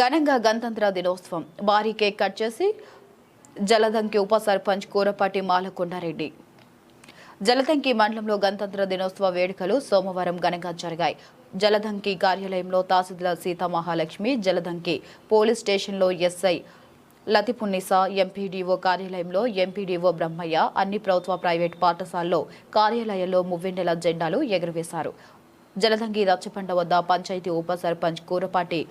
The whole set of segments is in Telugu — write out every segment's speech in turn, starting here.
ఘనంగా గణతంత్ర దినోత్సవం భారీ కేక్ కట్ చేసి జలదంకి ఉప సర్పంచ్ కూరపాటి మాలకొండారెడ్డి. జలదంకి మండలంలో గణతంత్ర దినోత్సవ వేడుకలు సోమవారం ఘనంగా జరిగాయి. జలదంకి కార్యాలయంలో తహసీల్దార్ సీతామహాలక్ష్మి, జలదంకి పోలీస్ స్టేషన్లో ఎస్ఐ లతిపున్నిసా, ఎంపీడీఓ కార్యాలయంలో ఎంపీడీఓ బ్రహ్మయ్య, అన్ని ప్రభుత్వ ప్రైవేట్ పాఠశాలలో కార్యాలయాల్లో మువ్వెన్నెల జెండాలు ఎగురవేశారు. జలదంకి రచ్చబండ వద్ద పంచాయతీ ఉప సర్పంచ్ కూరపాటి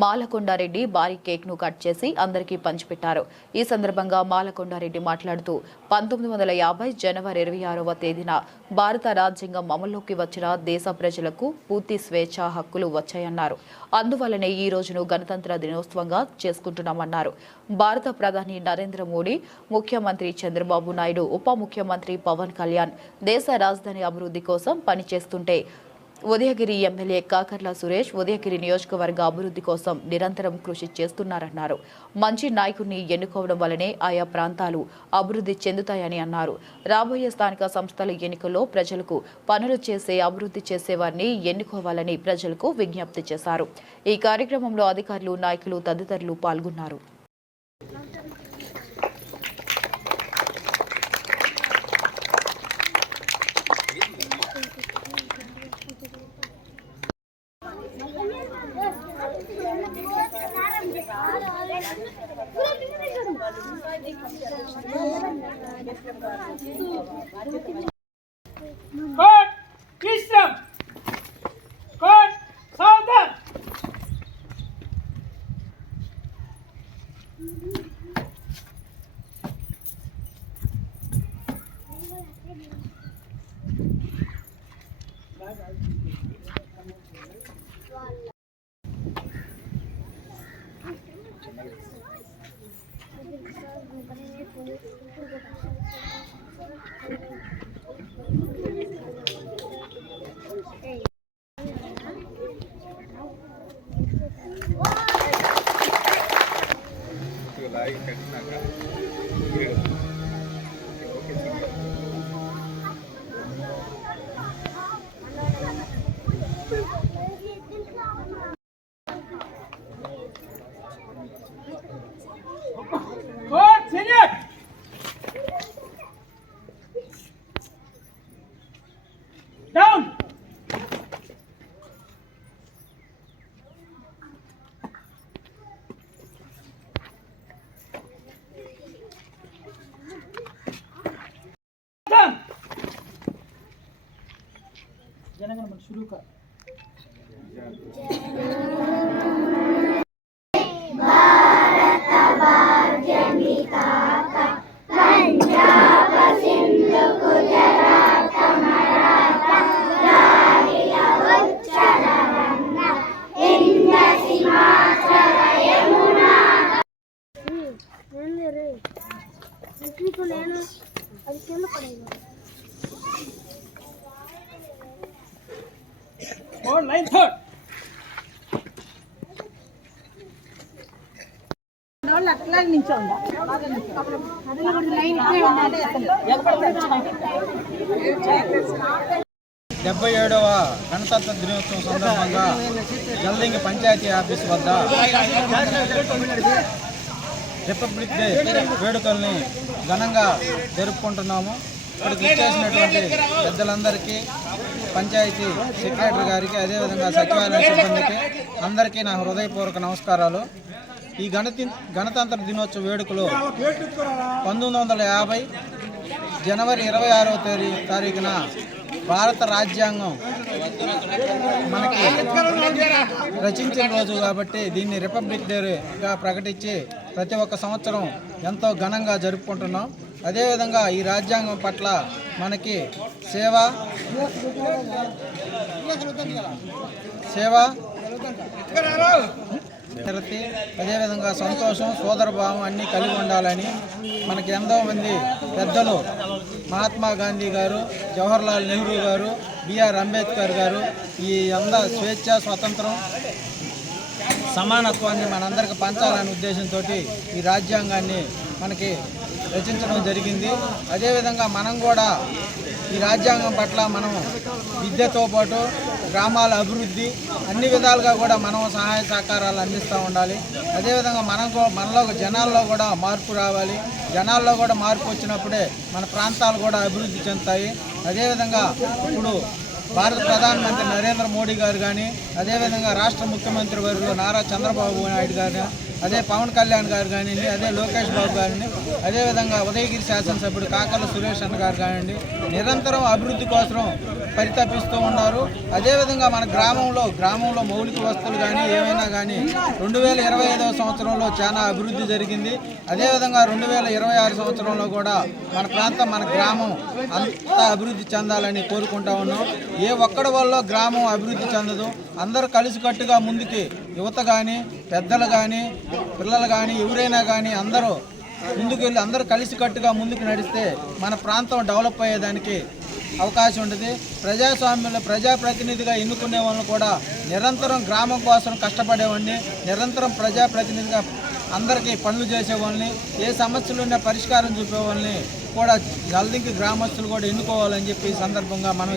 మాలకొండారెడ్డి భారీ కేక్ ను కట్ చేసి అందరికీ పంచిపెట్టారు. ఈ సందర్భంగా మాలకొండారెడ్డి మాట్లాడుతూ 1950 జనవరి 26వ తేదీన భారత రాజ్యాంగం అమల్లోకి వచ్చిన దేశ ప్రజలకు పూర్తి స్వేచ్ఛ హక్కులు వచ్చాయన్నారు. అందువల్లనే ఈ రోజును గణతంత్ర దినోత్సవంగా చేసుకుంటున్నామన్నారు. భారత ప్రధాని నరేంద్ర మోడీ, ముఖ్యమంత్రి చంద్రబాబు నాయుడు, ఉప ముఖ్యమంత్రి పవన్ కళ్యాణ్ దేశ రాజధాని అభివృద్ధి కోసం పనిచేస్తుంటే ఉదయగిరి ఎమ్మెల్యే కాకర్ల సురేష్ ఉదయగిరి నియోజకవర్గ అభివృద్ధి కోసం నిరంతరం కృషి చేస్తున్నారన్నారు. మంచి నాయకుడిని ఎన్నుకోవడం వల్లనే ఆయా ప్రాంతాలు అభివృద్ధి చెందుతాయని అన్నారు. రాబోయే స్థానిక సంస్థల ఎన్నికల్లో ప్రజలకు పనులు చేసే, అభివృద్ధి చేసేవారిని ఎన్నుకోవాలని ప్రజలకు విజ్ఞప్తి చేశారు. ఈ కార్యక్రమంలో అధికారులు, నాయకులు తదితరులు పాల్గొన్నారు. Down. Down. जनगण मन शुरू कर. और लाइन थर्ड అట్లా నించోండి. లైన్ ఇక్కడే ఉండాలి. 77వ గణతంత్ర దినోత్సవం సందర్భంగా జలదంకి పంచాయతీ ఆఫీస్ వద్ద రిపబ్లిక్ డే వేడుకల్ని ఘనంగా జరుపుకుంటున్నాము. ఇక్కడికి వచ్చేసినటువంటి పెద్దలందరికీ, పంచాయతీ సెక్రటరీ గారికి, అదేవిధంగా సచివాలయ సిబ్బందికి అందరికీ నా హృదయపూర్వక నమస్కారాలు. ఈ గణతంత్ర దినోత్సవ వేడుకలు 1950 జనవరి 26వ తారీఖున భారత రాజ్యాంగం మనకి రచించిన రోజు కాబట్టి దీన్ని రిపబ్లిక్ డేగా ప్రకటించి ప్రతి ఒక్క సంవత్సరం ఎంతో ఘనంగా జరుపుకుంటున్నాం. అదేవిధంగా ఈ రాజ్యాంగం పట్ల మనకి సేవ అదేవిధంగా సంతోషం, సోదరభావం అన్నీ కలిగి ఉండాలని మనకి ఎంతో మంది పెద్దలు మహాత్మా గాంధీ గారు, జవహర్లాల్ నెహ్రూ గారు, బిఆర్ అంబేద్కర్ గారు ఈ స్వేచ్ఛ, స్వతంత్రం, సమానత్వాన్ని మనందరికి పంచాలనే ఉద్దేశంతో ఈ రాజ్యాంగాన్ని మనకి రచించడం జరిగింది. అదేవిధంగా మనం కూడా ఈ రాజ్యాంగం పట్ల మనం విద్యతో పాటు గ్రామాల అభివృద్ధి అన్ని విధాలుగా కూడా మనం సహాయ సహకారాలు అందిస్తూ ఉండాలి. అదేవిధంగా మనలో జనాల్లో కూడా మార్పు రావాలి. జనాల్లో కూడా మార్పు వచ్చినప్పుడే మన ప్రాంతాలు కూడా అభివృద్ధి చెందుతాయి. అదేవిధంగా ఇప్పుడు భారత ప్రధానమంత్రి నరేంద్ర మోడీ గారు కానీ, అదేవిధంగా రాష్ట్ర ముఖ్యమంత్రి వర్యులు నారా చంద్రబాబు నాయుడు గారు, అదే పవన్ కళ్యాణ్ గారు కానివ్వండి, అదే లోకేష్ బాబు గారిని, అదేవిధంగా ఉదయగిరి శాసనసభ్యుడు కాకర్ల సురేష్ అన్న గారు కానివ్వండి, నిరంతరం అభివృద్ధి కోసం పరితపిస్తూ ఉన్నారు. అదేవిధంగా మన గ్రామంలో మౌలిక వస్తువులు కానీ ఏమైనా కానీ 2025వ సంవత్సరంలో చాలా అభివృద్ధి జరిగింది. అదేవిధంగా 2026 సంవత్సరంలో కూడా మన గ్రామం అంతా అభివృద్ధి చెందాలని కోరుకుంటా ఉన్నాం. ఏ ఒక్కడి వల్ల గ్రామం అభివృద్ధి చెందదు. అందరూ కలిసికట్టుగా ముందుకి యువత కానీ, పెద్దలు కానీ, పిల్లలు కానీ, ఎవరైనా కానీ అందరూ ముందుకు వెళ్ళి అందరూ కలిసికట్టుగా ముందుకు నడిస్తే మన ప్రాంతం డెవలప్ అయ్యేదానికి అవకాశం ఉంటుంది. ప్రజాస్వామ్యంలో ప్రజాప్రతినిధిగా ఎన్నుకునే వాళ్ళని కూడా నిరంతరం గ్రామం కోసం కష్టపడేవాడిని, నిరంతరం ప్రజాప్రతినిధిగా అందరికీ పనులు చేసేవాళ్ళని, ఏ సమస్యలు ఉన్నా పరిష్కారం చూపేవాళ్ళని కూడా జల్దింకి గ్రామస్తులు కూడా ఎన్నుకోవాలని చెప్పి ఈ సందర్భంగా మనం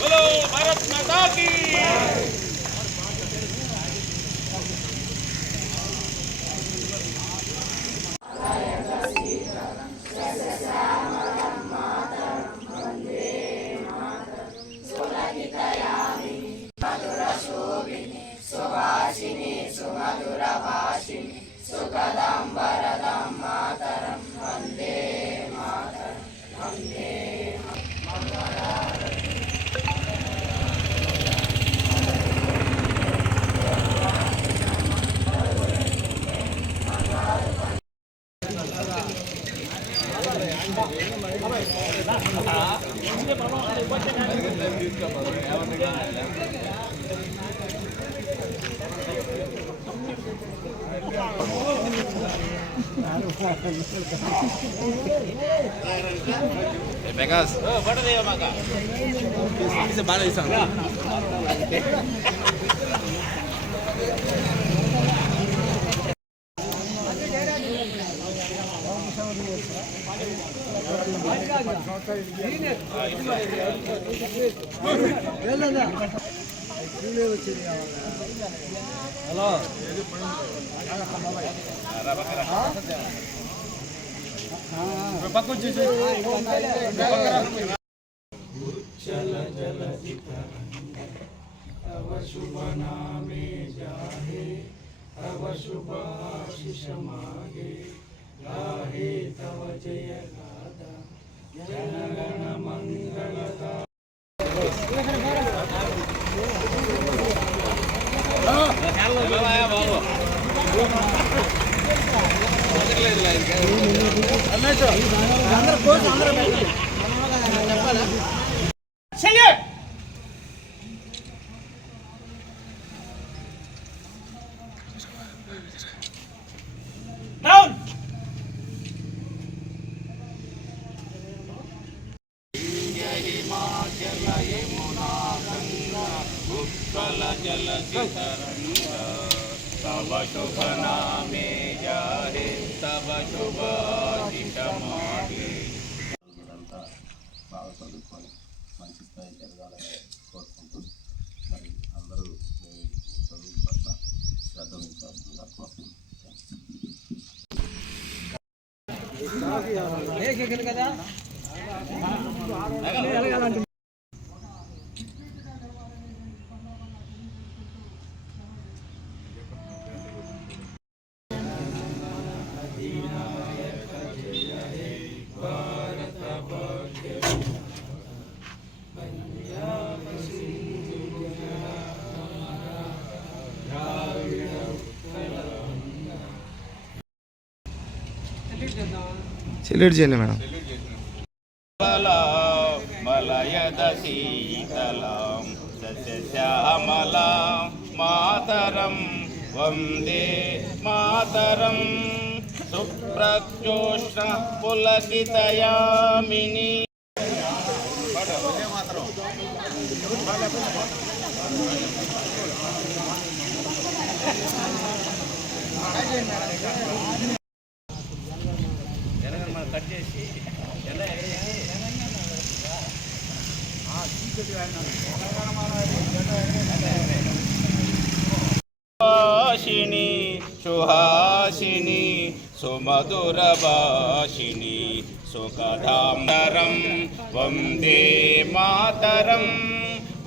बोलो भारत माता की। Salute! Down! तव शुभ नामे जाहे तव शुभ आशिषमाहे మీరంతా బాగా చదువుకొని మంచి స్థాయి ఎదగాలని కోరుకుంటూ మరి అందరూ మీ చదువు పట్ల శ్రద్ధ వహించాల్సిందిగా కోరుతున్నాను. సెల్యూట్ చేయండి మేడం. మలయద శీతలాం సస్యశ్యామలాం మాతరం వందే మాతరం సుప్రజోష్ణ పులకితయామిని. భాషిణి సుహాసిని సుమధుర భాషిణి సుఖధామరం వందే మాతరం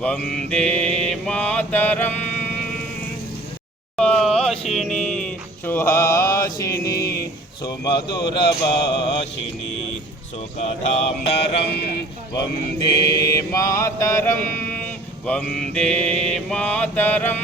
వందే మాతరం. భాషిణి సుహాసిని సుమధుర భాషిని సుఖధామరం వందే మాతరం వందే మాతరం.